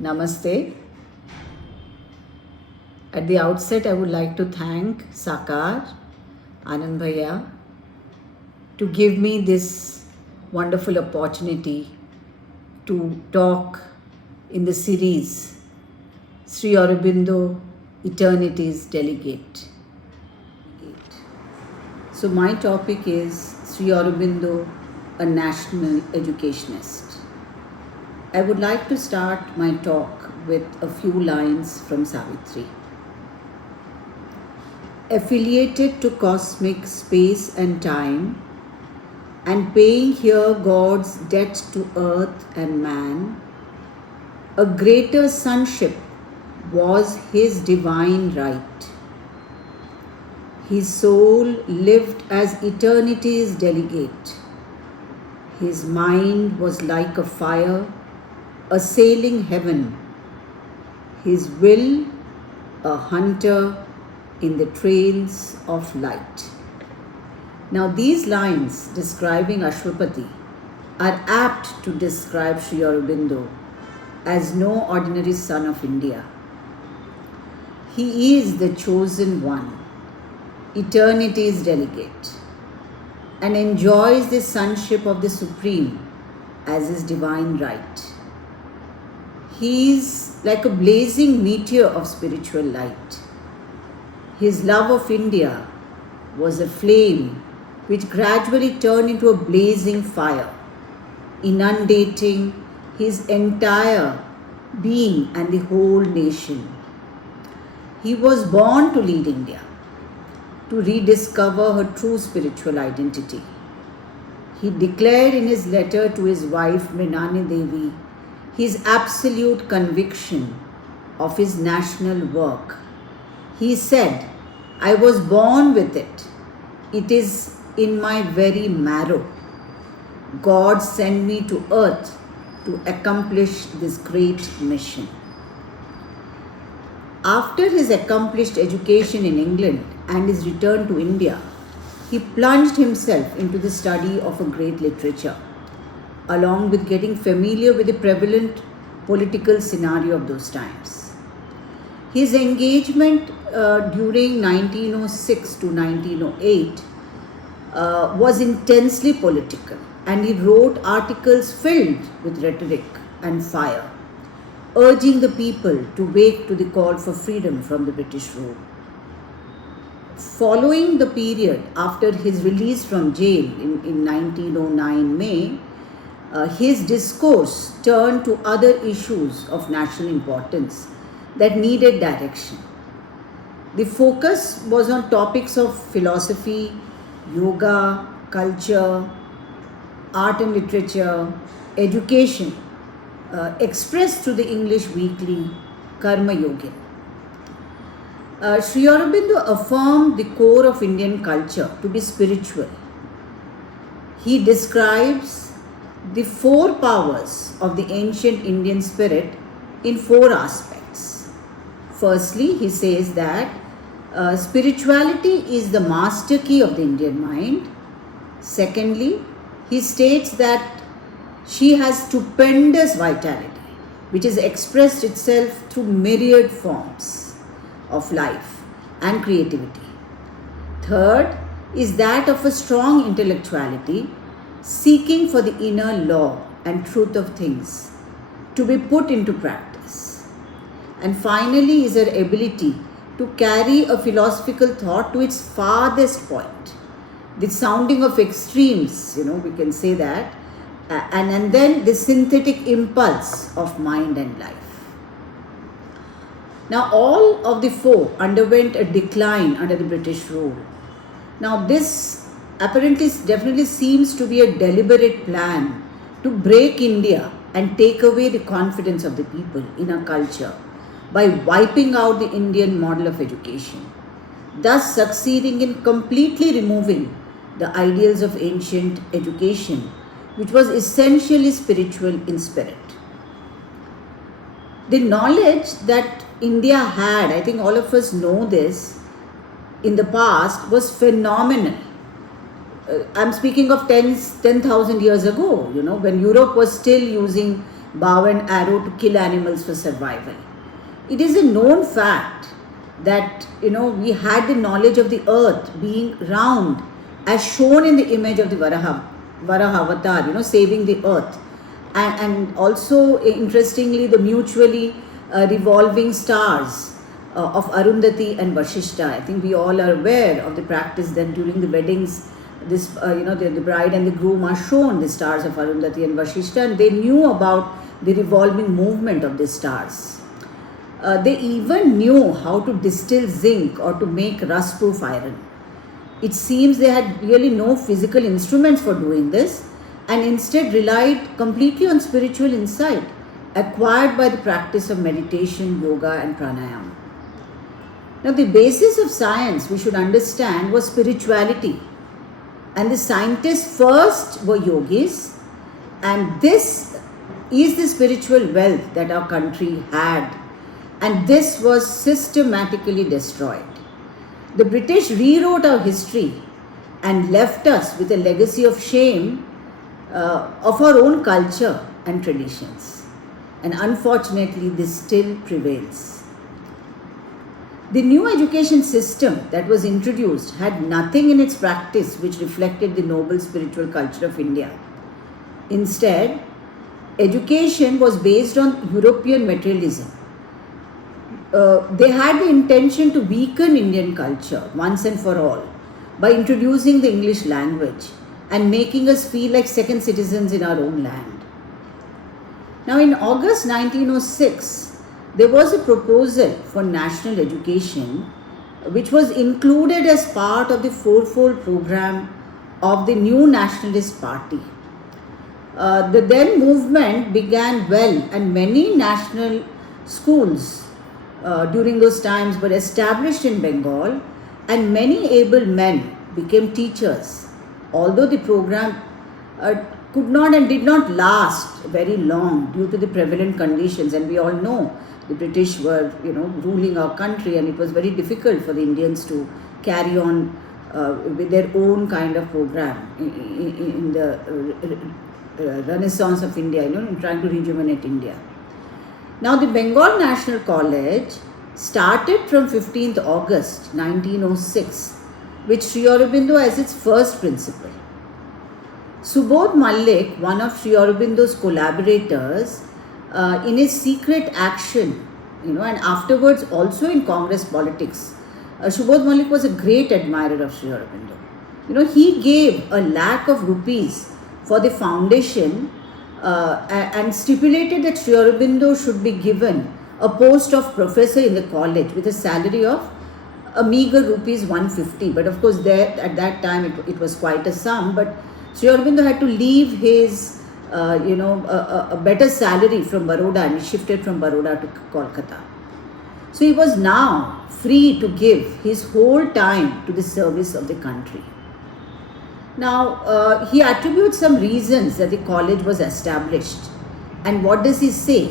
Namaste. At the outset, I would like to thank Sakar, Anand Bhaiya, to give me this wonderful opportunity to talk in the series Sri Aurobindo, Eternity's Delegate. So, my topic is Sri Aurobindo, a national educationist. I would like to start my talk with a few lines from Savitri. Affiliated to cosmic space and time, and paying here God's debt to earth and man, a greater sonship was his divine right. His soul lived as eternity's delegate. His mind was like a fire assailing heaven. His will a hunter in the trails of light. Now, these lines describing Ashwapati are apt to describe Sri Aurobindo as no ordinary son of India. He is the chosen one, eternity's delegate, and enjoys the sonship of the Supreme as his divine right. He is like a blazing meteor of spiritual light. His love of India was a flame which gradually turned into a blazing fire, inundating his entire being and the whole nation. He was born to lead India, to rediscover her true spiritual identity. He declared in his letter to his wife Mrinani Devi his absolute conviction of his national work. He said, "I was born with it. It is in my very marrow. God sent me to earth to accomplish this great mission." After his accomplished education in England and his return to India, he plunged himself into the study of a great literature, along with getting familiar with the prevalent political scenario of those times. His engagement during 1906 to 1908 was intensely political, and he wrote articles filled with rhetoric and fire, urging the people to wake to the call for freedom from the British rule. Following the period after his release from jail in 1909 May, his discourse turned to other issues of national importance that needed direction. The focus was on topics of philosophy, yoga, culture, art and literature, education, expressed through the English weekly Karma Yogin. Sri Aurobindo affirmed the core of Indian culture to be spiritual. He describes the four powers of the ancient Indian spirit in four aspects. Firstly, he says that spirituality is the master key of the Indian mind. Secondly, he states that she has stupendous vitality, which is expressed itself through myriad forms of life and creativity. Third is that of a strong intellectuality, seeking for the inner law and truth of things to be put into practice. And finally is her ability to carry a philosophical thought to its farthest point, the sounding of extremes, we can say that, and then the synthetic impulse of mind and life. Now, all of the four underwent a decline under the British rule. Now, this apparently definitely seems to be a deliberate plan to break India and take away the confidence of the people in our culture by wiping out the Indian model of education, thus succeeding in completely removing the ideals of ancient education, which was essentially spiritual in spirit. The knowledge that India had, I think all of us know this, in the past was phenomenal. I'm speaking of 10,000 years ago, when Europe was still using bow and arrow to kill animals for survival. It is a known fact that we had the knowledge of the earth being round as shown in the image of the Varaha avatar, saving the earth. And also interestingly, the mutually revolving stars of Arundhati and Vashishta. I think we all are aware of the practice that during the weddings, this the bride and the groom are shown the stars of Arundhati and Vashishta, and they knew about the revolving movement of the stars. They even knew how to distill zinc or to make rust-proof iron. It seems they had really no physical instruments for doing this, and instead relied completely on spiritual insight acquired by the practice of meditation, yoga and pranayama. Now, the basis of science, we should understand, was spirituality. And the scientists first were yogis, and this is the spiritual wealth that our country had, and this was systematically destroyed. The British rewrote our history and left us with a legacy of shame of our own culture and traditions. And unfortunately, this still prevails. The new education system that was introduced had nothing in its practice which reflected the noble spiritual culture of India. Instead, education was based on European materialism. They had the intention to weaken Indian culture once and for all by introducing the English language and making us feel like second citizens in our own land. Now, in August 1906, there was a proposal for national education which was included as part of the fourfold program of the new Nationalist Party. The then movement began well, and many national schools during those times were established in Bengal, and many able men became teachers, although the program could not and did not last very long due to the prevalent conditions. And we all know the British were ruling our country, and it was very difficult for the Indians to carry on with their own kind of program in the Renaissance of India, in trying to rejuvenate India. Now, the Bengal National College started from 15th August 1906 with Sri Aurobindo as its first principal. Subodh Malik, one of Sri Aurobindo's collaborators, in his secret action, and afterwards also in Congress politics, Subodh Malik was a great admirer of Sri Aurobindo. He gave 1,00,000 rupees for the foundation and stipulated that Sri Aurobindo should be given a post of professor in the college with a salary of a meager rupees 150. But of course, there at that time it was quite a sum. But Sri Aurobindo had to leave his a better salary from Baroda, and he shifted from Baroda to Kolkata. So he was now free to give his whole time to the service of the country. Now, he attributes some reasons that the college was established. And what does he say?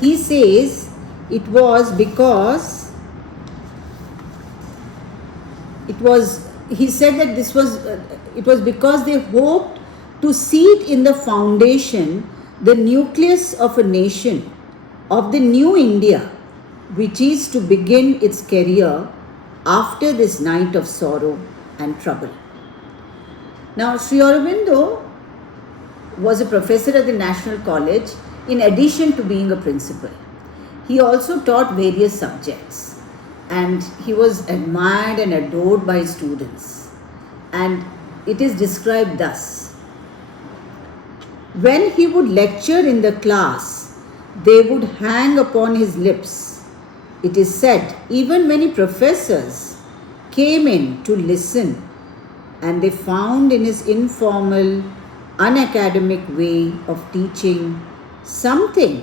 He says it was because he said that it was because they hoped to seat in the foundation the nucleus of a nation, of the new India, which is to begin its career after this night of sorrow and trouble. Now, Sri Aurobindo was a professor at the National College in addition to being a principal. He also taught various subjects, and he was admired and adored by students. And it is described thus: when he would lecture in the class, they would hang upon his lips. It is said even many professors came in to listen, and they found in his informal, unacademic way of teaching something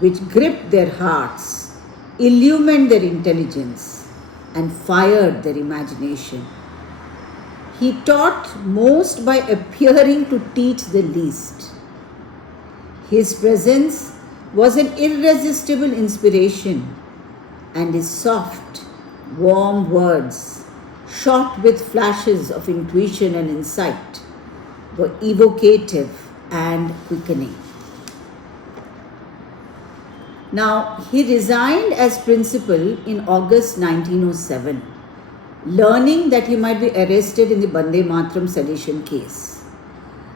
which gripped their hearts, illumined their intelligence, and fired their imagination. He taught most by appearing to teach the least. His presence was an irresistible inspiration, and his soft, warm words, shot with flashes of intuition and insight, were evocative and quickening. Now, he resigned as principal in August 1907, learning that he might be arrested in the Bande Matram sedition case.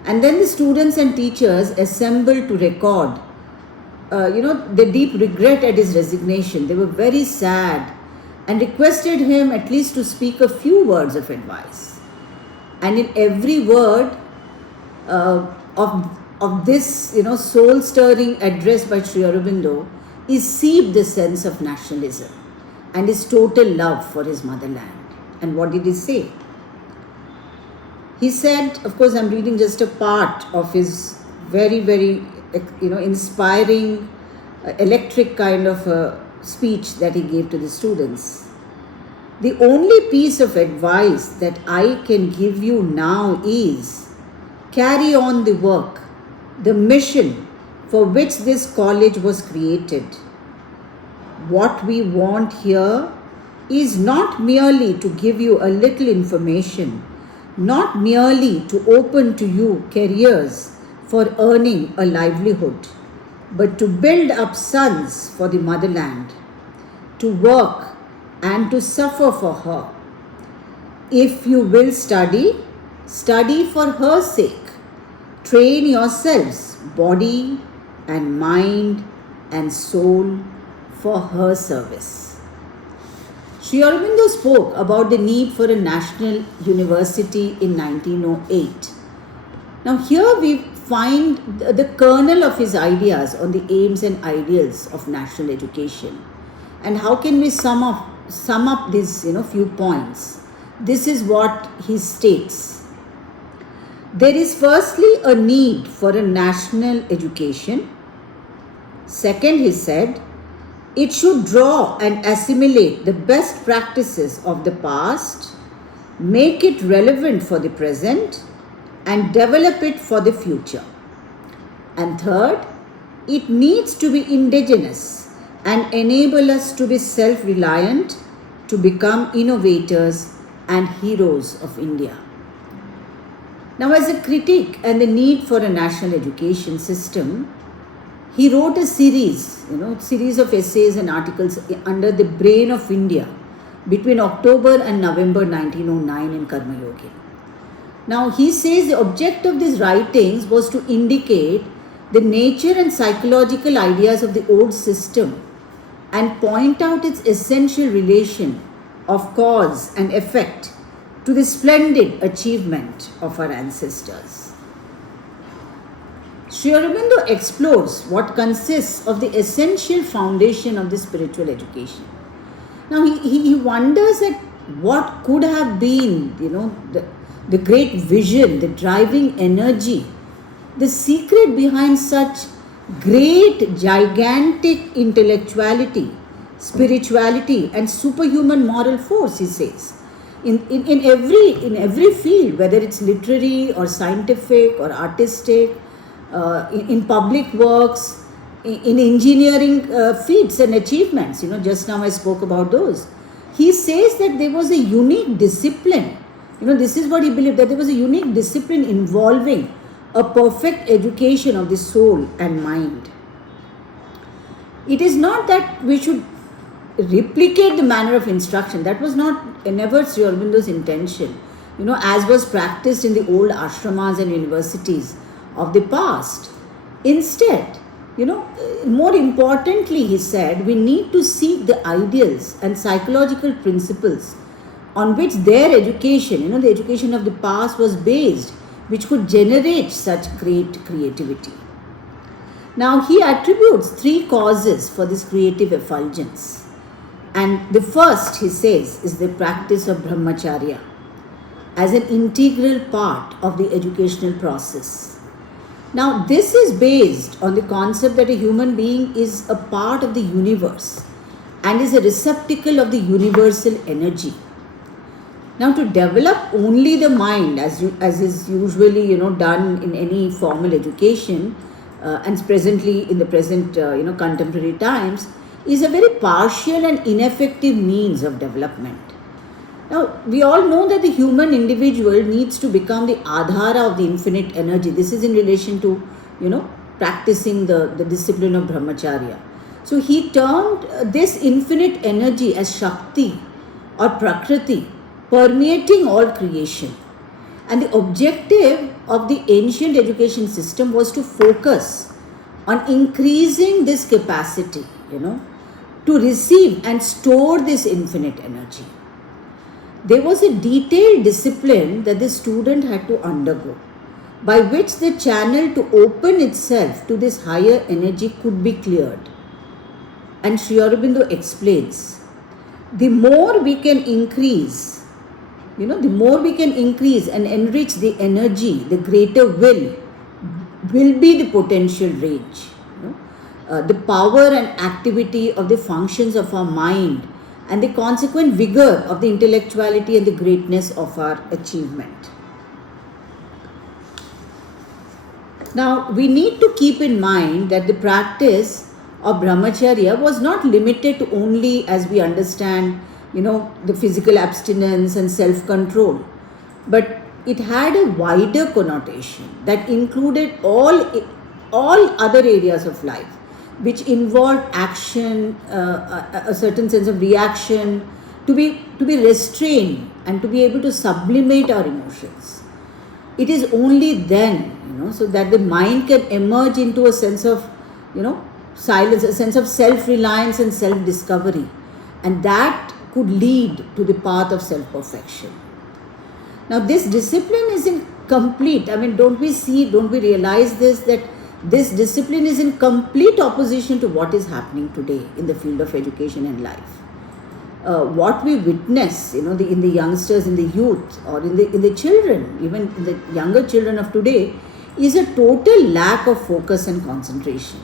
And then the students and teachers assembled to record, the deep regret at his resignation. They were very sad and requested him at least to speak a few words of advice. And in every word of this, soul-stirring address by Sri Aurobindo is seeped the sense of nationalism and his total love for his motherland. And what did he say? He said, of course, I'm reading just a part of his very, very, inspiring, electric kind of speech that he gave to the students. The only piece of advice that I can give you now is carry on the work, the mission for which this college was created. What we want here is not merely to give you a little information, not merely to open to you careers for earning a livelihood, but to build up sons for the motherland, to work and to suffer for her. If you will study, study for her sake. Train yourselves, body and mind and soul, for her service. Sri Aurobindo spoke about the need for a national university in 1908. Now here we find the kernel of his ideas on the aims and ideals of national education. And how can we sum up these few points? This is what he states. There is firstly a need for a national education. Second, he said, it should draw and assimilate the best practices of the past, make it relevant for the present, and develop it for the future. And third, it needs to be indigenous and enable us to be self-reliant, to become innovators and heroes of India. Now, as a critic and the need for a national education system, he wrote a series of essays and articles under the Brain of India between October and November 1909 in Karmayogi. Now, he says the object of these writings was to indicate the nature and psychological ideas of the old system and point out its essential relation of cause and effect to the splendid achievement of our ancestors. Sri Aurobindo explores what consists of the essential foundation of the spiritual education. Now he wonders at what could have been, the great vision, the driving energy, the secret behind such great, gigantic intellectuality, spirituality and superhuman moral force, he says. In every field, whether it's literary or scientific or artistic, in public works, in engineering feats and achievements, just now I spoke about those. He says that there was a unique discipline. This is what he believed, that there was a unique discipline involving a perfect education of the soul and mind. It is not that we should replicate the manner of instruction. That was never Sri Aurobindo's intention, as was practiced in the old ashramas and universities of the past. Instead, more importantly, he said, we need to seek the ideals and psychological principles on which their education, the education of the past was based, which could generate such great creativity. Now, he attributes 3 causes for this creative effulgence. And the first, he says, is the practice of brahmacharya as an integral part of the educational process. Now, this is based on the concept that a human being is a part of the universe and is a receptacle of the universal energy. Now, to develop only the mind, as is usually done in any formal education, and presently in the present contemporary times, is a very partial and ineffective means of development. Now, we all know that the human individual needs to become the adhara of the infinite energy. This is in relation to, practicing the discipline of brahmacharya. So he termed this infinite energy as Shakti or Prakriti, permeating all creation. And the objective of the ancient education system was to focus on increasing this capacity, to receive and store this infinite energy. There was a detailed discipline that the student had to undergo, by which the channel to open itself to this higher energy could be cleared. And Sri Aurobindo explains, the more we can increase, the more we can increase and enrich the energy, the greater will be the potential range. The power and activity of the functions of our mind and the consequent vigor of the intellectuality and the greatness of our achievement. Now, we need to keep in mind that the practice of brahmacharya was not limited to only, as we understand, the physical abstinence and self-control, but it had a wider connotation that included all other areas of life, which involved action, a certain sense of reaction, to be restrained and to be able to sublimate our emotions. It is only then, so that the mind can emerge into a sense of, silence, a sense of self-reliance and self-discovery, and that could lead to the path of self-perfection. Now, this discipline is incomplete. Don't we realize this, that this discipline is in complete opposition to what is happening today in the field of education and life. What we witness, in the youngsters, in the youth, or in the children, even in the younger children of today, is a total lack of focus and concentration.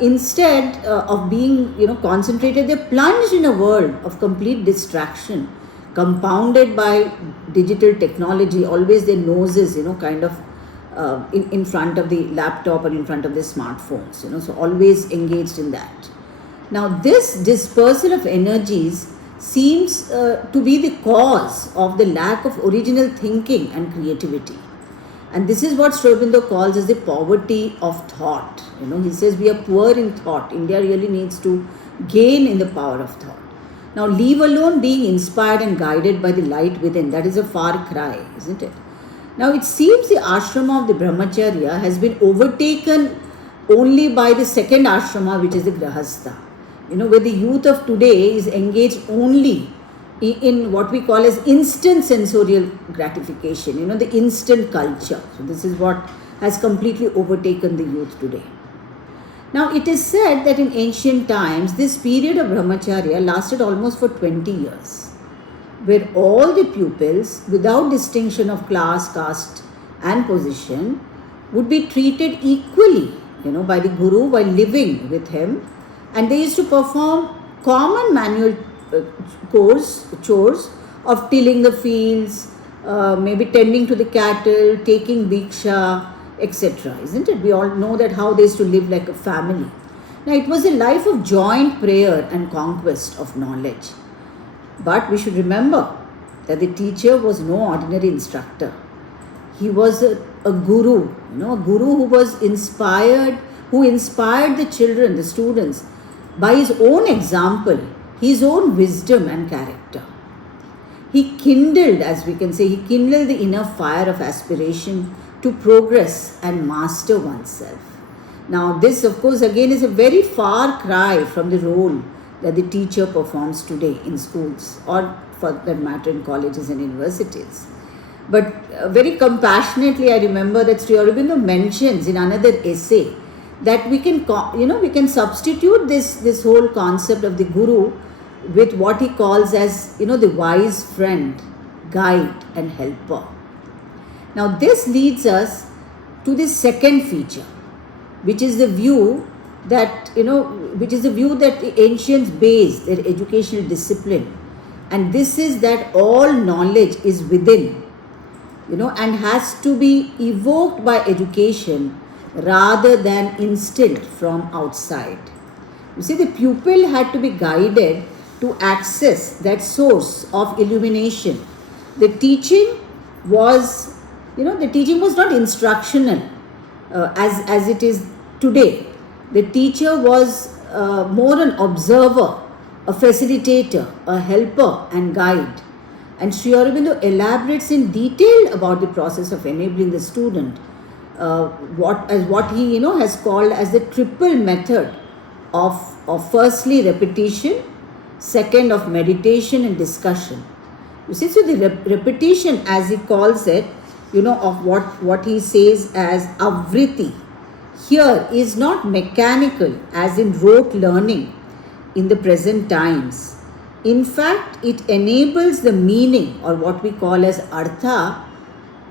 Instead of being, concentrated, they're plunged in a world of complete distraction, compounded by digital technology. Always their noses, in front of the laptop or in front of the smartphones, so always engaged in that. Now, this dispersal of energies seems to be the cause of the lack of original thinking and creativity. And this is what Sri Aurobindo calls as the poverty of thought. He says we are poor in thought. India really needs to gain in the power of thought. Now, leave alone being inspired and guided by the light within. That is a far cry, isn't it? Now, it seems the ashrama of the brahmacharya has been overtaken only by the second ashrama, which is the grahastha. Where the youth of today is engaged only in what we call as instant sensorial gratification, the instant culture. So this is what has completely overtaken the youth today. Now, it is said that in ancient times, this period of brahmacharya lasted almost for 20 years, where all the pupils, without distinction of class, caste and position, would be treated equally, by the guru while living with him, and they used to perform common manual chores of tilling the fields, maybe tending to the cattle, taking diksha, etc. Isn't it? We all know that how they used to live like a family. Now, it was a life of joint prayer and conquest of knowledge. But we should remember that the teacher was no ordinary instructor. He was a guru, a guru who was inspired, who inspired the children, the students, by his own example, his own wisdom and character. He kindled, as we can say, he kindled the inner fire of aspiration to progress and master oneself. Now, this, of course, again is a very far cry from the role that the teacher performs today in schools, or for that matter in colleges and universities. But very compassionately, I remember that Sri Aurobindo mentions in another essay that we can substitute this whole concept of the guru with what he calls as, the wise friend, guide and helper. Now, this leads us to the second feature, which is the view that, the ancients based their educational discipline, and this is that all knowledge is within, and has to be evoked by education rather than instilled from outside. You see, the pupil had to be guided to access that source of illumination. The teaching was, not instructional as it is today. The teacher was more an observer, a facilitator, a helper and guide. And Sri Aurobindo elaborates in detail about the process of enabling the student, what he has called as the triple method of firstly repetition, second of meditation and discussion. You see, so the repetition, as he calls it, of what he says as avriti, here is not mechanical as in rote learning in the present times. In fact, it enables the meaning, or what we call as artha,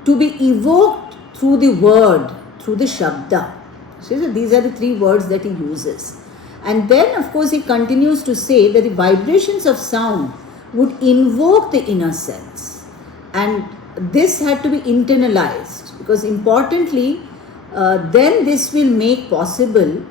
to be evoked through the word, through the shabda. So these are the three words that he uses. And then, of course, he continues to say that the vibrations of sound would invoke the inner sense. And this had to be internalized, because importantly, then this will make possible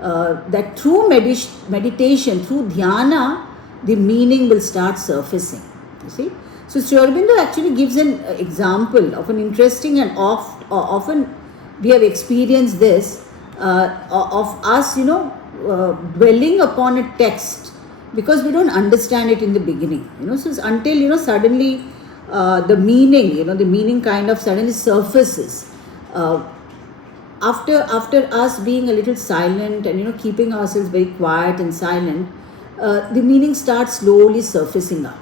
that through meditation, through dhyana, the meaning will start surfacing. You see? So Sri Aurobindo actually gives an example of an interesting and often we have experienced this of us, dwelling upon a text because we don't understand it in the beginning. So it's until suddenly the meaning kind of suddenly surfaces. After us being a little silent and keeping ourselves very quiet and silent, the meaning starts slowly surfacing up.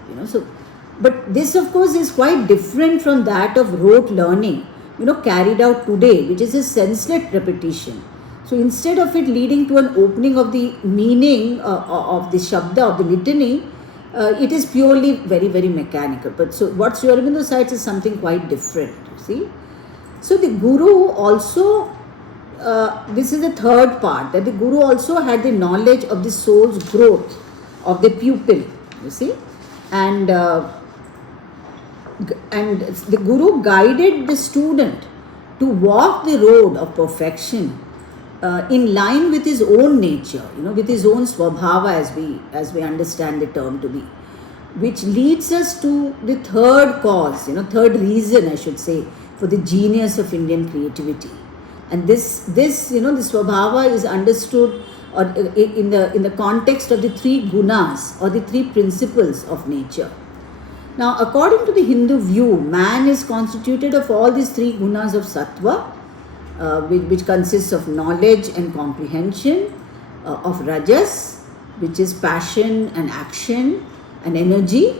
But this of course is quite different from that of rote learning, carried out today, which is a senseless repetition. So instead of it leading to an opening of the meaning of the shabda, of the litany, it is purely very, very mechanical. But so what Sri Aurobindo cites is something quite different. See, so the Guru also, this is the third part, that the Guru also had the knowledge of the soul's growth of the pupil. You see, and the Guru guided the student to walk the road of perfection in line with his own nature, with his own swabhava, as we understand the term to be, which leads us to the third cause, third reason, I should say, for the genius of Indian creativity. And this the swabhava is understood in the context of the three gunas, or the three principles of nature. Now, according to the Hindu view, man is constituted of all these three gunas of sattva, which consists of knowledge and comprehension, of rajas, which is passion and action and energy,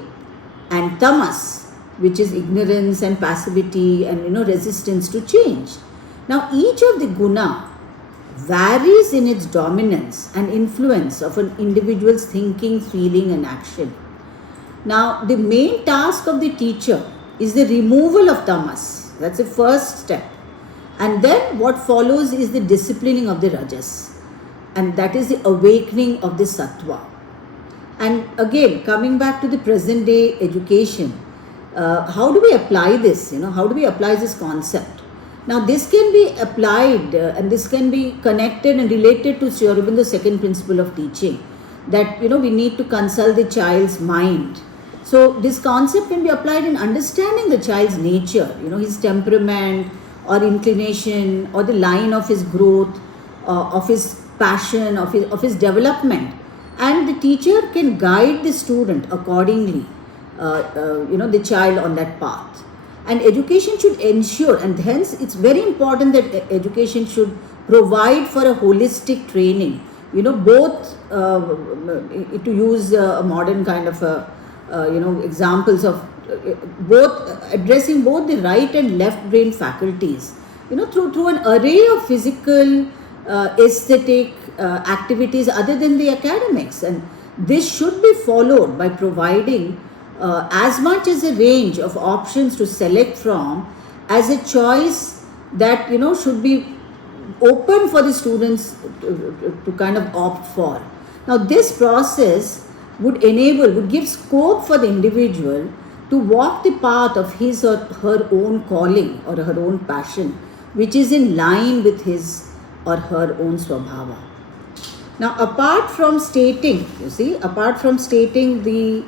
and tamas, which is ignorance and passivity and resistance to change. Now, each of the guna varies in its dominance and influence of an individual's thinking, feeling and action. Now, the main task of the teacher is the removal of tamas. That's the first step. And then what follows is the disciplining of the rajas. And that is the awakening of the sattva. And again, coming back to the present day education, how do we apply this? How do we apply this concept? Now, this can be applied and this can be connected and related to Sri Aurobindo's second principle of teaching, that we need to consult the child's mind. So this concept can be applied in understanding the child's nature, his temperament or inclination or the line of his growth, of his passion, of his development. And the teacher can guide the student accordingly, the child on that path. And education should ensure, and hence it's very important that education should provide for a holistic training, both to use a modern kind of examples of both addressing both the right and left brain faculties, through an array of physical, aesthetic activities other than the academics. And this should be followed by providing as much as a range of options to select from, as a choice that should be open for the students to kind of opt for. Now, this process would give scope for the individual to walk the path of his or her own calling or her own passion, which is in line with his or her own swabhava. Now, apart from stating the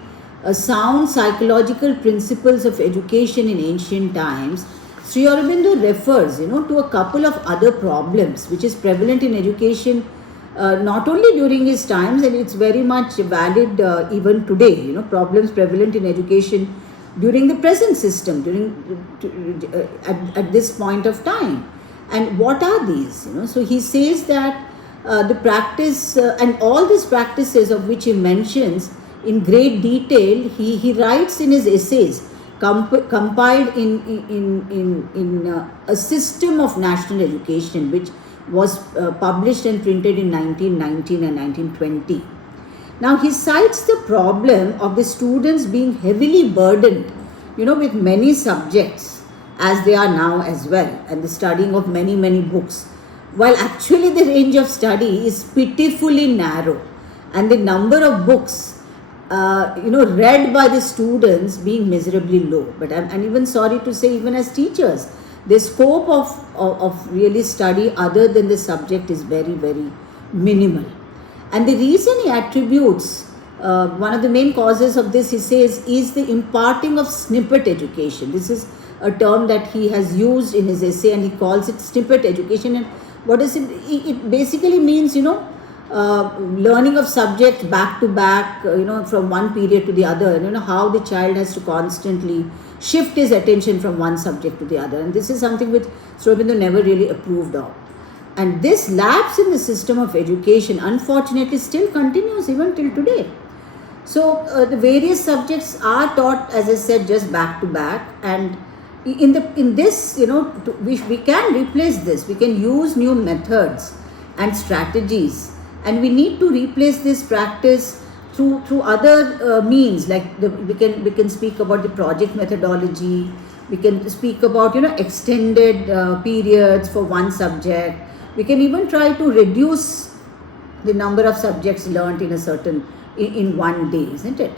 sound psychological principles of education in ancient times, Sri Aurobindo refers, to a couple of other problems which is prevalent in education not only during his times, and it's very much valid even today, problems prevalent in education during the present system, at this point of time. And what are these? So he says that the practice and all these practices of which he mentions in great detail, he writes in his essays compiled in a system of national education, which was published and printed in 1919 and 1920. Now he cites the problem of the students being heavily burdened, with many subjects, as they are now as well, and the studying of many books, while actually the range of study is pitifully narrow, and the number of books read by the students being miserably low. But I'm even sorry to say, even as teachers, the scope of really study other than the subject is very minimal. And the reason he attributes, one of the main causes of this, he says, is the imparting of snippet education. This is a term that he has used in his essay, and he calls it snippet education. And what is it? It basically means, learning of subjects back to back, from one period to the other, how the child has to constantly shift his attention from one subject to the other. And this is something which Sri Aurobindo never really approved of. And this lapse in the system of education, unfortunately, still continues even till today. So the various subjects are taught, as I said, just back to back. And in this, we can replace this. We can use new methods and strategies, and we need to replace this practice through other means, like we can speak about the project methodology. We can speak about extended periods for one subject. We can even try to reduce the number of subjects learnt in one day, isn't it?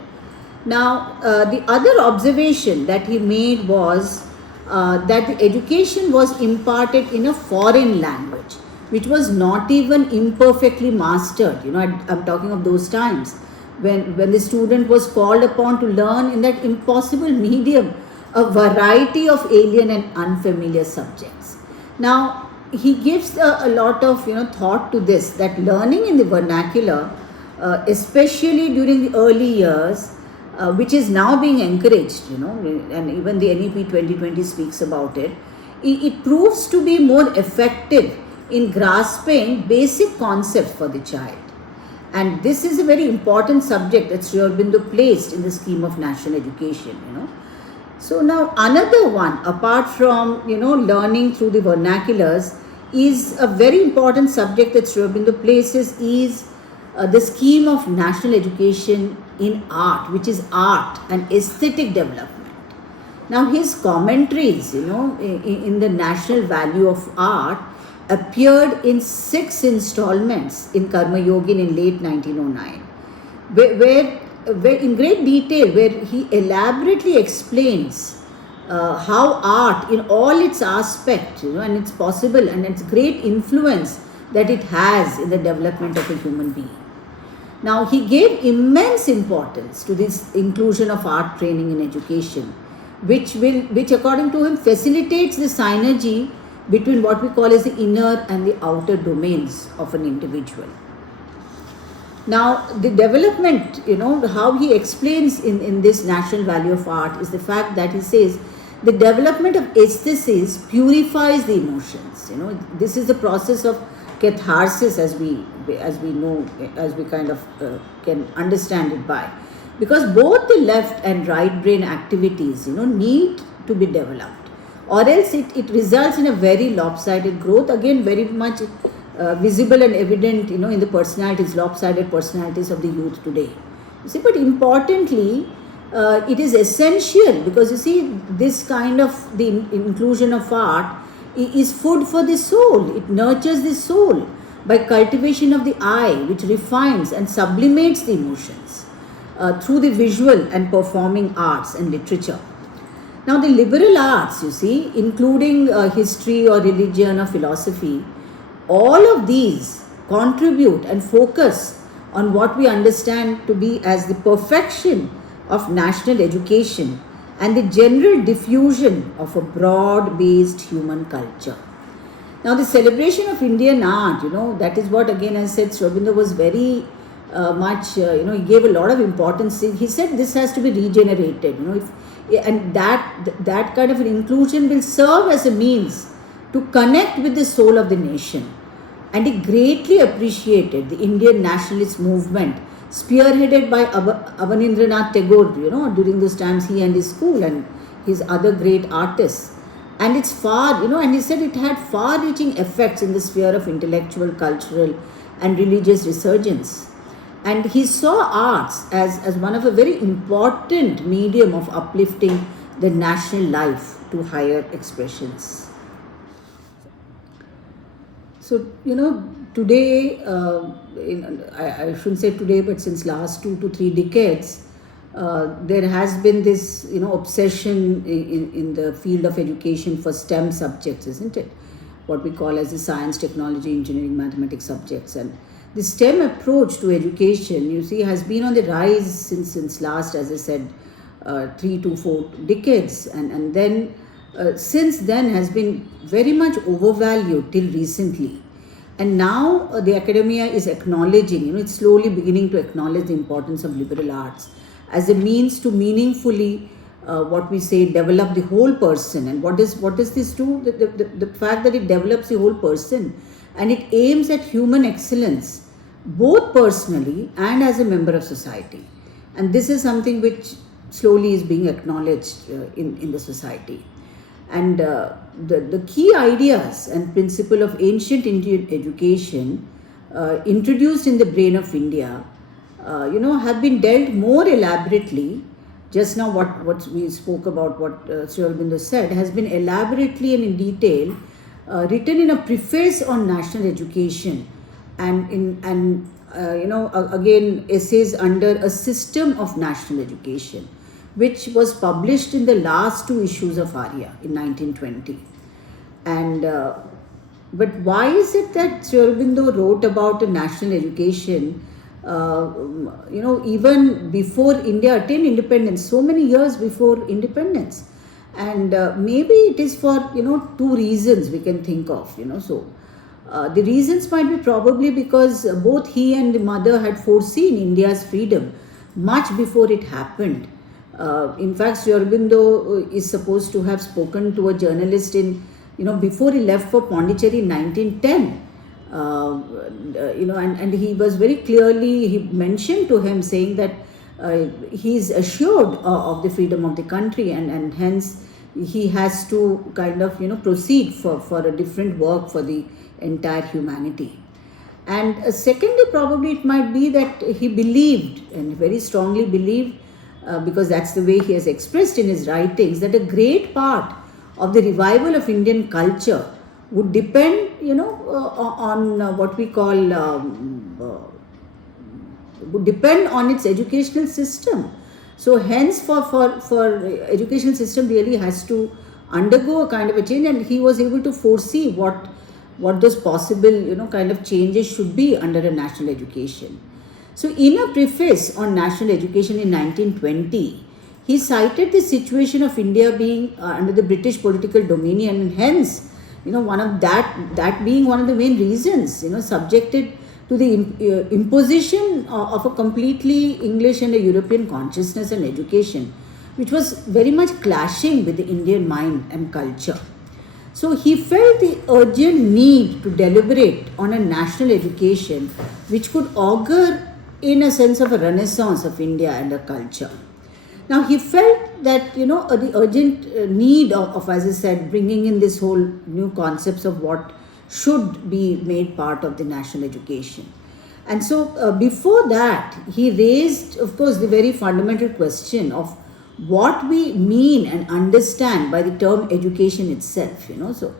Now, the other observation that he made was that the education was imparted in a foreign language, which was not even imperfectly mastered. I'm talking of those times when the student was called upon to learn in that impossible medium a variety of alien and unfamiliar subjects. Now, he gives a lot of thought to this, that learning in the vernacular, especially during the early years, which is now being encouraged, and even the NEP 2020 speaks about it, it proves to be more effective in grasping basic concepts for the child. And this is a very important subject that Sri Aurobindo placed in the scheme of national education, So now another one, apart from, learning through the vernaculars, is a very important subject that Sri Aurobindo places is the scheme of national education in art, which is art and aesthetic development. Now his commentaries, in the national value of art appeared in 6 installments in Karma Yogin in late 1909, where in great detail, where he elaborately explains how art in all its aspects, and its possible and its great influence that it has in the development of a human being. Now he gave immense importance to this inclusion of art training in education, which according to him facilitates the synergy between what we call as the inner and the outer domains of an individual. Now, the development, how he explains in this national value of art is the fact that he says the development of aesthesis purifies the emotions. This is the process of catharsis, as we know, as we kind of can understand it by, because both the left and right brain activities, need to be developed, or else it results in a very lopsided growth, again very much visible and evident, in the personalities, lopsided personalities of the youth today. You see, but importantly, it is essential because you see, this kind of the inclusion of art is food for the soul. It nurtures the soul by cultivation of the eye, which refines and sublimates the emotions through the visual and performing arts and literature. Now, the liberal arts, you see, including history or religion or philosophy, all of these contribute and focus on what we understand to be as the perfection of national education and the general diffusion of a broad-based human culture. Now, the celebration of Indian art, that is what again I said, Sri Aurobindo was very much, he gave a lot of importance. He said this has to be regenerated, and that kind of an inclusion will serve as a means to connect with the soul of the nation. And he greatly appreciated the Indian nationalist movement spearheaded by Abanindranath Tagore, during those times, he and his school and his other great artists. And it's and he said it had far reaching effects in the sphere of intellectual, cultural, and religious resurgence. And he saw arts as one of a very important medium of uplifting the national life to higher expressions. So, today, I shouldn't say today, but since last 2 to 3 decades, there has been this, obsession in the field of education for STEM subjects, isn't it? What we call as the science, technology, engineering, mathematics subjects. And the STEM approach to education, you see, has been on the rise since last, as I said, 3 to 4 decades. And then, since then, has been very much overvalued till recently. And now the academia is acknowledging, it's slowly beginning to acknowledge the importance of liberal arts as a means to meaningfully, what we say, develop the whole person. And what does this do? The fact that it develops the whole person and it aims at human excellence, both personally and as a member of society. And this is something which slowly is being acknowledged in the society. And the key ideas and principle of ancient Indian education introduced in the brain of India, have been dealt more elaborately. Just now what we spoke about, what Sri Aurobindo said, has been elaborately and in detail written in a preface on national education and again essays under a system of national education, which was published in the last 2 issues of Arya in 1920. And but why is it that Sri Aurobindo wrote about a national education, even before India attained independence, so many years before independence? And maybe it is for 2 reasons we can think of. The reasons might be probably because both he and the mother had foreseen India's freedom much before it happened. In fact, Sri Aurobindo is supposed to have spoken to a journalist before he left for Pondicherry in 1910. And he was very clearly, he mentioned to him saying that he is assured of the freedom of the country and hence he has to kind of, proceed for a different work for the entire humanity. And secondly, probably it might be that he believed and very strongly believed, because that's the way he has expressed in his writings, that a great part of the revival of Indian culture would depend, on what we call, would depend on its educational system. So hence for educational system really has to undergo a kind of a change, and he was able to foresee what those possible, kind of changes should be under a national education. So in a preface on national education in 1920, he cited the situation of India being under the British political dominion, and hence, one of that being one of the main reasons, subjected to the imposition of a completely English and a European consciousness and education, which was very much clashing with the Indian mind and culture. So he felt the urgent need to deliberate on a national education which could augur in a sense of a renaissance of India and her culture. Now he felt that, the urgent need of, as I said, bringing in this whole new concepts of what should be made part of the national education. And so before that, he raised, of course, the very fundamental question of what we mean and understand by the term education itself, So,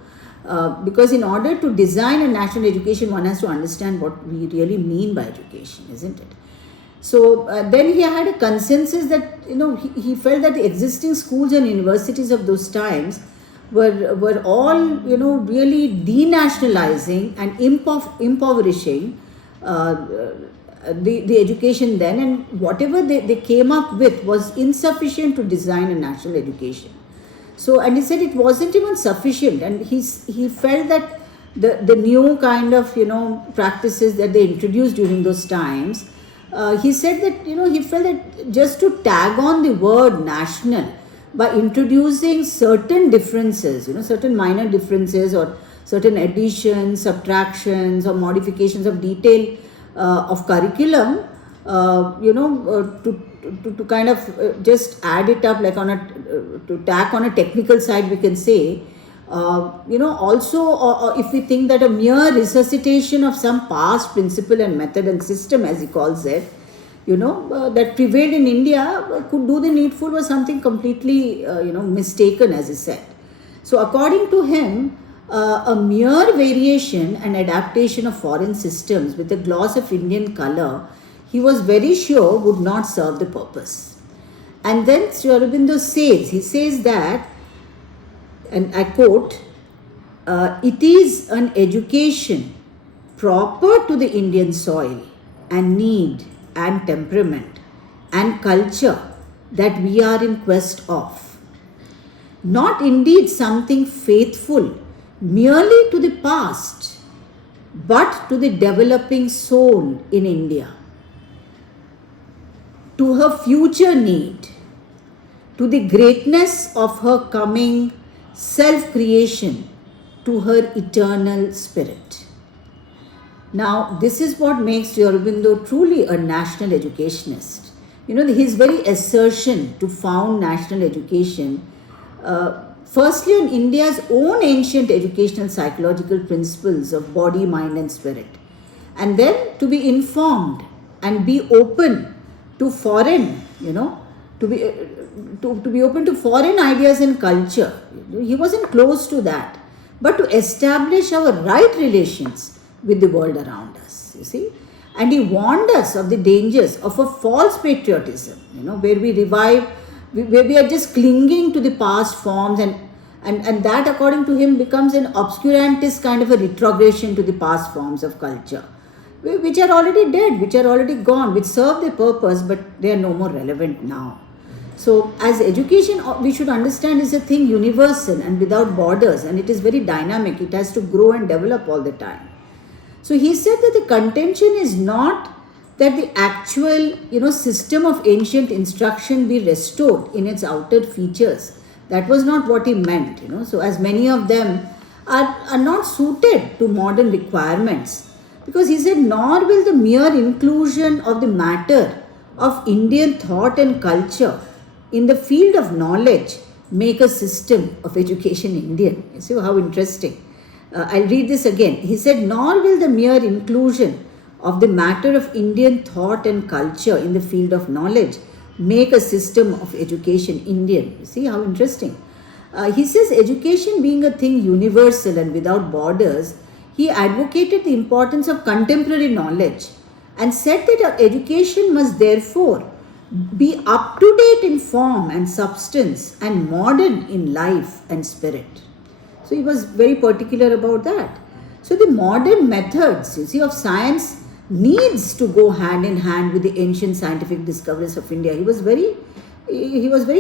because in order to design a national education, one has to understand what we really mean by education, isn't it? So then he had a consensus that, he felt that the existing schools and universities of those times were all, really denationalizing and impoverishing the education then, and whatever they came up with was insufficient to design a national education. So, and he said it wasn't even sufficient, and he felt that the new kind of, practices that they introduced during those times. He said that, he felt that just to tag on the word national by introducing certain differences, certain minor differences or certain additions, subtractions, or modifications of detail of curriculum, to kind of just add it up, like to tack on a technical side, we can say. Also, if we think that a mere resuscitation of some past principle and method and system, as he calls it, that prevailed in India, could do the needful, was something completely, mistaken, as he said. So, according to him, a mere variation and adaptation of foreign systems with a gloss of Indian color, he was very sure would not serve the purpose. And then Sri Aurobindo says that, and I quote, it is an education proper to the Indian soil and need and temperament and culture that we are in quest of. Not indeed something faithful merely to the past, but to the developing soul in India, to her future need, to the greatness of her coming self-creation, to her eternal spirit. Now, this is what makes Sri Aurobindo truly a national educationist. His very assertion to found national education, firstly on India's own ancient educational psychological principles of body, mind and spirit, and then to be informed and be open to foreign, to be open to foreign ideas and culture. He wasn't close to that, but to establish our right relations with the world around us, you see. And he warned us of the dangers of a false patriotism, where we are just clinging to the past forms, and that, according to him, becomes an obscurantist kind of a retrogression to the past forms of culture, which are already dead, which are already gone, which serve their purpose, but they are no more relevant now. So, as education, we should understand, is a thing universal and without borders, and it is very dynamic. It has to grow and develop all the time. So, he said that the contention is not that the actual, system of ancient instruction be restored in its outer features. That was not what he meant, So, as many of them are not suited to modern requirements, because he said, nor will the mere inclusion of the matter of Indian thought and culture in the field of knowledge make a system of education Indian. You see how interesting. I'll read this again. He said, nor will the mere inclusion of the matter of Indian thought and culture in the field of knowledge make a system of education Indian. You see how interesting. He says, education being a thing universal and without borders, he advocated the importance of contemporary knowledge and said that our education must therefore be up to date in form and substance and modern in life and spirit. So he was very particular about that. So the modern methods, of science needs to go hand in hand with the ancient scientific discoveries of India. He was very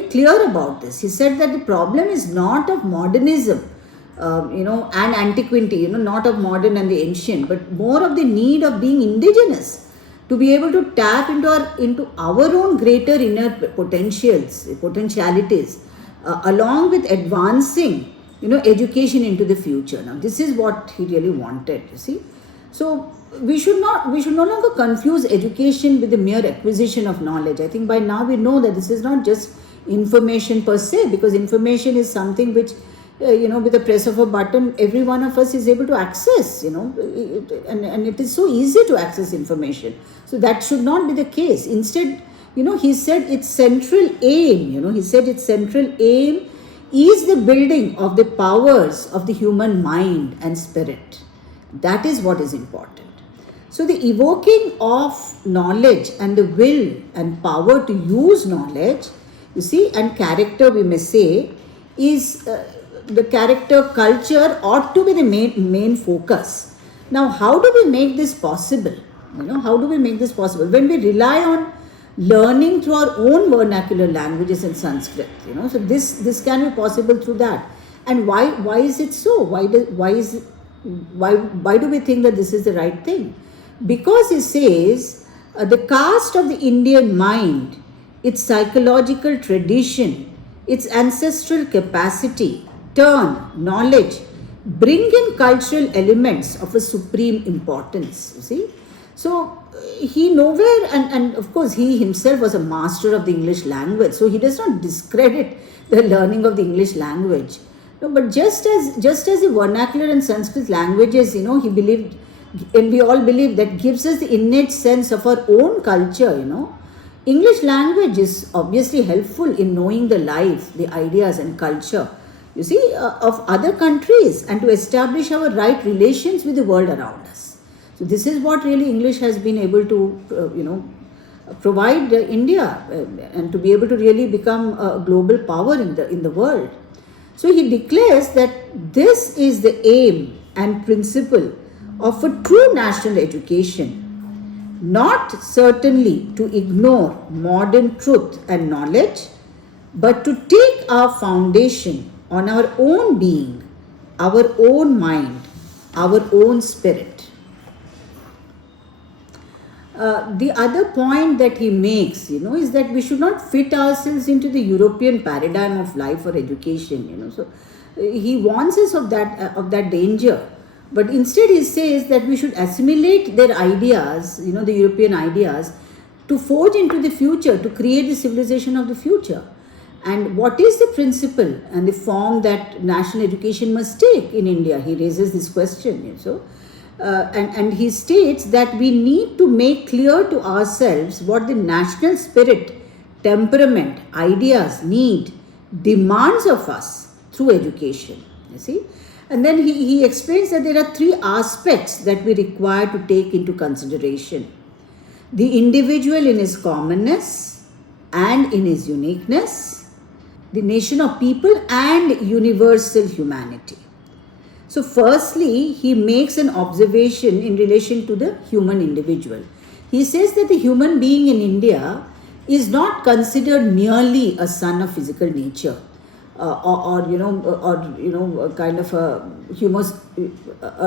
clear about this. He said that the problem is not of modernism, and antiquity, not of modern and the ancient, but more of the need of being indigenous, to be able to tap into our own greater inner potentialities, along with advancing, education into the future. Now, this is what he really wanted, you see. So, we should no longer confuse education with the mere acquisition of knowledge. I think by now we know that this is not just information per se, because information is something which, with the press of a button, every one of us is able to access, and it is so easy to access information. So that should not be the case. Instead, he said its central aim, is the building of the powers of the human mind and spirit. That is what is important. So the evoking of knowledge and the will and power to use knowledge, and character, we may say, is the character culture ought to be the main focus. Now, how do we make this possible? How do we make this possible? When we rely on learning through our own vernacular languages in Sanskrit, so this can be possible through that. And why is it so? Why is Why do we think that this is the right thing? Because he says the caste of the Indian mind, its psychological tradition, its ancestral capacity, turn, knowledge, bring in cultural elements of a supreme importance. You see? So he nowhere, and of course he himself was a master of the English language, so he does not discredit the learning of the English language. No, but just as the vernacular and Sanskrit languages, he believed, and we all believe, that gives us the innate sense of our own culture. English language is obviously helpful in knowing the life, the ideas and culture, of other countries, and to establish our right relations with the world around us. So this is what really English has been able to, provide India, and to be able to really become a global power in the world. So he declares that this is the aim and principle of a true national education, not certainly to ignore modern truth and knowledge, but to take our foundation on our own being, our own mind, our own spirit. The other point that he makes, is that we should not fit ourselves into the European paradigm of life or education. So he warns us of that danger. But instead he says that we should assimilate their ideas, the European ideas, to forge into the future, to create the civilization of the future. And what is the principle and the form that national education must take in India? He raises this question. And he states that we need to make clear to ourselves what the national spirit, temperament, ideas, need, demands of us through education. And then he explains that there are three aspects that we require to take into consideration: the individual in his commonness and in his uniqueness, the nation of people, and universal humanity. So firstly, he makes an observation in relation to the human individual. He says that the human being in India is not considered merely a son of physical nature, or kind of a humus,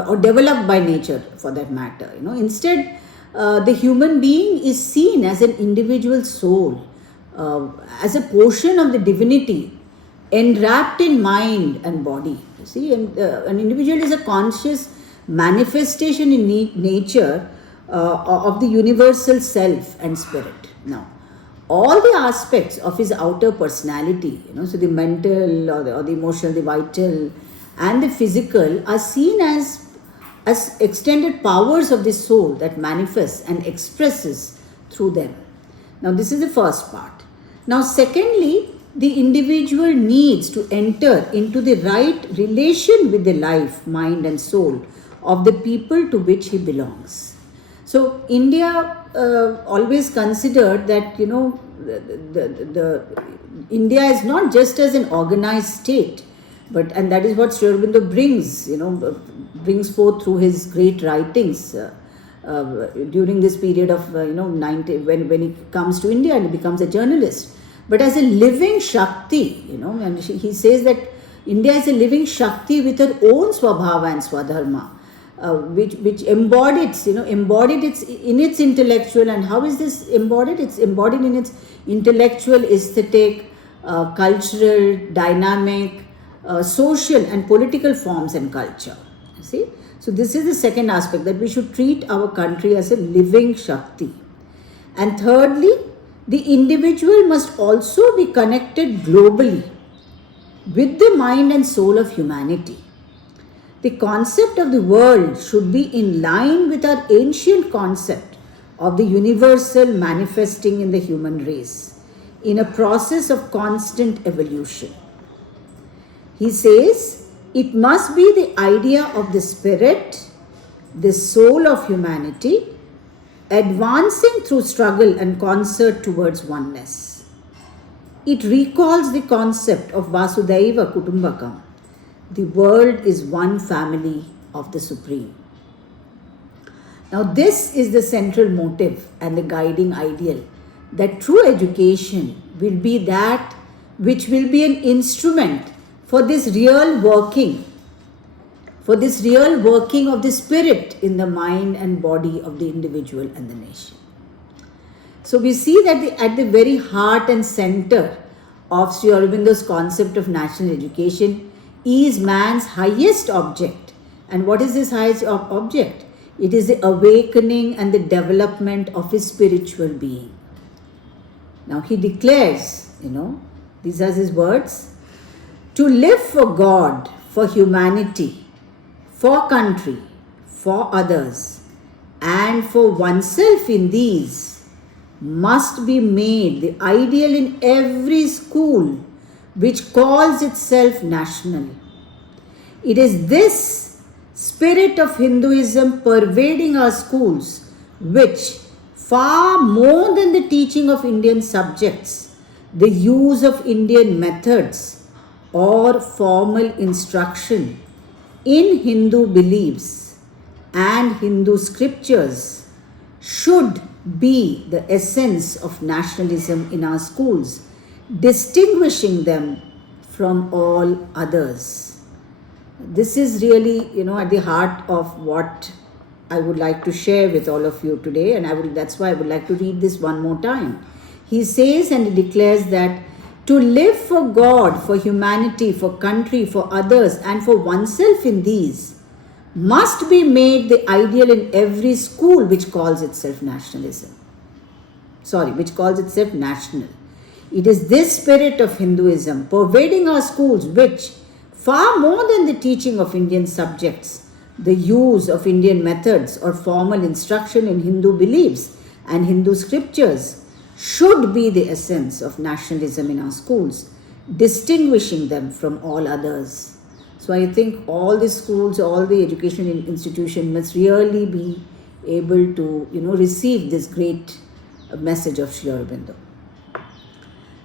or developed by nature for that matter. Instead, the human being is seen as an individual soul, as a portion of the divinity, enwrapped in mind and body. An individual is a conscious manifestation in nature of the universal self and spirit. Now, all the aspects of his outer personality, so the mental or the emotional, the vital, and the physical, are seen as extended powers of the soul that manifests and expresses through them. Now, this is the first part. Now, secondly, the individual needs to enter into the right relation with the life, mind, and soul of the people to which he belongs. So India always considered that the India is not just as an organized state, and that is what Sri Aurobindo brings forth through his great writings during this period of 90, when he comes to India and he becomes a journalist. But as a living Shakti, and he says that India is a living Shakti with her own Swabhava and Swadharma, which embodied in its intellectual. And how is this embodied? It's embodied in its intellectual, aesthetic, cultural, dynamic, social and political forms and culture. So this is the second aspect, that we should treat our country as a living Shakti. And thirdly, the individual must also be connected globally with the mind and soul of humanity. The concept of the world should be in line with our ancient concept of the universal manifesting in the human race, in a process of constant evolution. He says it must be the idea of the spirit, the soul of humanity, advancing through struggle and concert towards oneness. It recalls the concept of Vasudhaiva Kutumbakam. The world is one family of the Supreme. Now this is the central motive and the guiding ideal, that true education will be that which will be an instrument for this real working for this real working of the spirit in the mind and body of the individual and the nation. So we see that at the very heart and center of Sri Aurobindo's concept of national education is man's highest object. And what is this highest object? It is the awakening and the development of his spiritual being. Now he declares, these are his words, to live for God, for humanity, for country, for others, and for oneself in these must be made the ideal in every school which calls itself national. It is this spirit of Hinduism pervading our schools which, far more than the teaching of Indian subjects, the use of Indian methods or formal instruction in Hindu beliefs and Hindu scriptures should be the essence of nationalism in our schools, distinguishing them from all others. This is really, at the heart of what I would like to share with all of you today, and that's why I would like to read this one more time. He says and he declares that to live for God, for humanity, for country, for others, and for oneself in these must be made the ideal in every school which calls itself national. It is this spirit of Hinduism pervading our schools which, far more than the teaching of Indian subjects, the use of Indian methods or formal instruction in Hindu beliefs and Hindu scriptures, should be the essence of nationalism in our schools, distinguishing them from all others. So I think all the schools, all the education institutions must really be able to, receive this great message of Sri Aurobindo.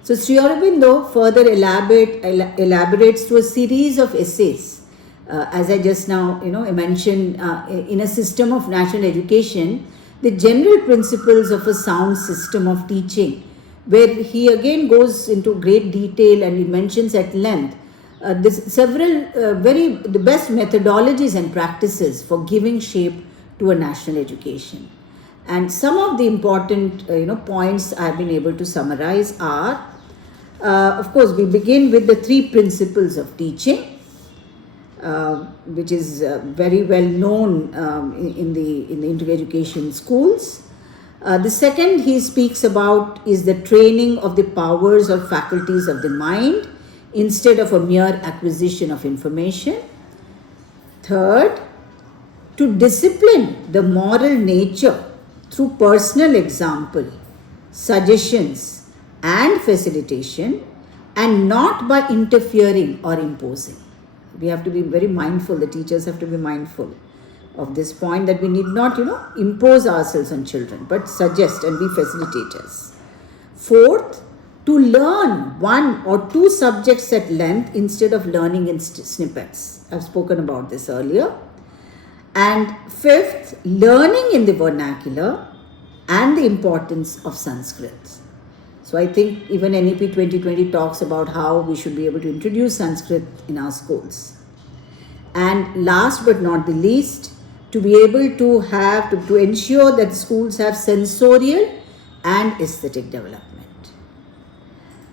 So Sri Aurobindo further elaborates through a series of essays, as I just now, mentioned, in a system of national education, the general principles of a sound system of teaching, where he again goes into great detail and he mentions at length the best methodologies and practices for giving shape to a national education. And some of the important points I've been able to summarize are, of course, we begin with the 3 principles of teaching, which is very well known in the education schools. The second he speaks about is the training of the powers or faculties of the mind instead of a mere acquisition of information. Third, to discipline the moral nature through personal example, suggestions and facilitation, and not by interfering or imposing. We have to be very mindful, the teachers have to be mindful of this point, that we need not, impose ourselves on children, but suggest and be facilitators. Fourth, to learn 1 or 2 subjects at length instead of learning in snippets. I've spoken about this earlier. And fifth, learning in the vernacular and the importance of Sanskrit. So I think even NEP 2020 talks about how we should be able to introduce Sanskrit in our schools. And last but not the least, to be able to have, to ensure that schools have sensorial and aesthetic development.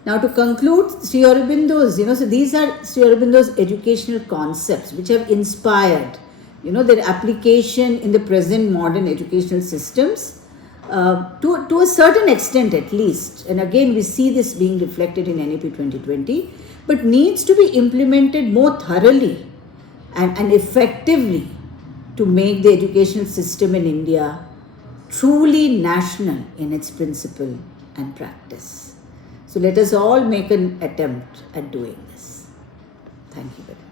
Now to conclude, Sri Aurobindo's, so these are Sri Aurobindo's educational concepts which have inspired, their application in the present modern educational systems to a certain extent at least. And again, we see this being reflected in NEP 2020, but needs to be implemented more thoroughly and effectively to make the educational system in India truly national in its principle and practice. So let us all make an attempt at doing this. Thank you very much.